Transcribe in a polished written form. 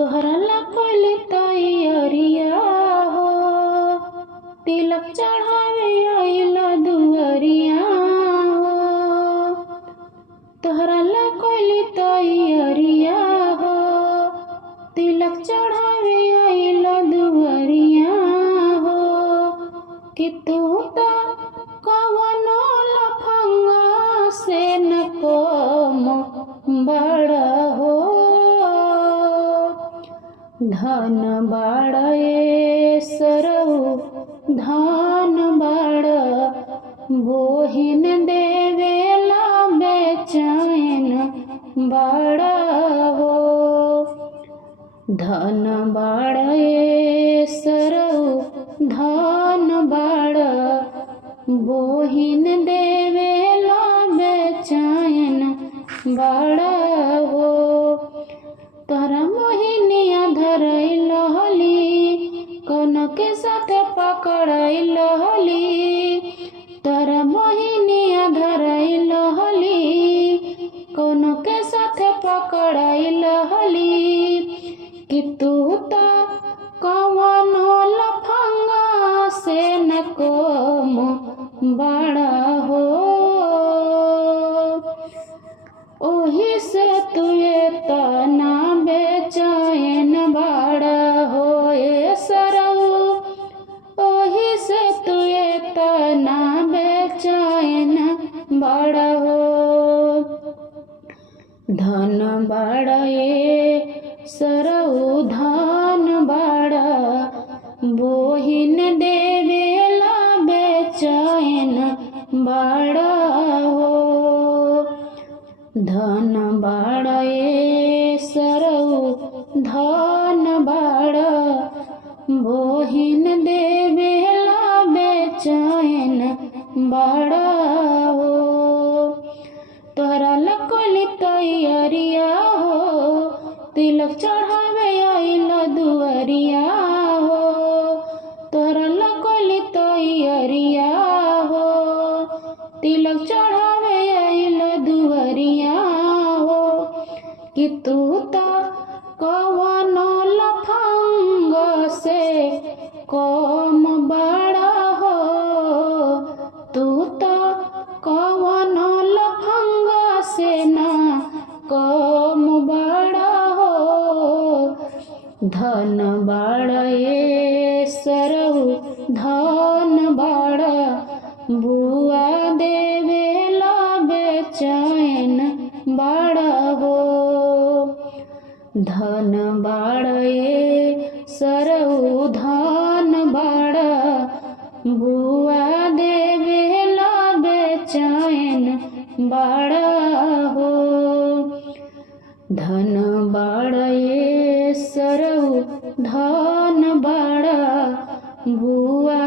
तोहरा ला कोइली तैयारिया हो, तिलक चढ़ावे आइला दुआरिया हो। तोहरा ला कोइली तैयारिया हो, तिलक चढ़ावे आइला दुआरिया हो। कि तू तो कवनो लफंगा से न कोम बड़ा हो। धन बाड़ा ए सरऊ धन बाड़ा, बोहिन देवेला बेचैन बाड़ा हो। धन बाड़ा ए सरऊ धन बाड़ा, बोहिन देवेला बेचैन बाड़ा हो। तोहरा मोहिनिया धरैल हली, कौनो के साथ पकड़ैल हली। तोहरा मोहिनिया धरैल हली, कौनो के साथ पकड़ैल हली। कि तू तो कवनो लफंगा से न कोम बड़ा हो। ओही से तुए तना बेचैन बाड़ा हो ए सरऊ। ओही से तुए तना बेचैन बाड़ा हो। धन बाड़ा ए सरऊ धन बाड़ा, बोहिन देवेला बेचैन बाड़ा हो। धन बाड़ा ए सरऊ धन बाड़ा, बोहिन देवेला बेचैन बाड़ा हो। तोहरा ला कोइली तैयारिया हो, तिलक चढ़ावे आइला दुआरिया हो। तोहरा ला कोइली तैयारिया हो, तिलक चढ़ावे आइला दुआरिया हो। कि तू तो कवनो लफंग से कम बड़ा हो। तू तो कवनो लफंग से ना कम बड़ा हो। धन बाड़ा ए सरऊ धन बाड़ा, बुआ देवेला बेचैन बाड़ा हो। धन बाड़ा ए सरऊ धन बाड़ा, बुआ देवेला बेचैन बाड़ा हो। धन बाड़ा ए सरऊ धन बाड़ा, बुआ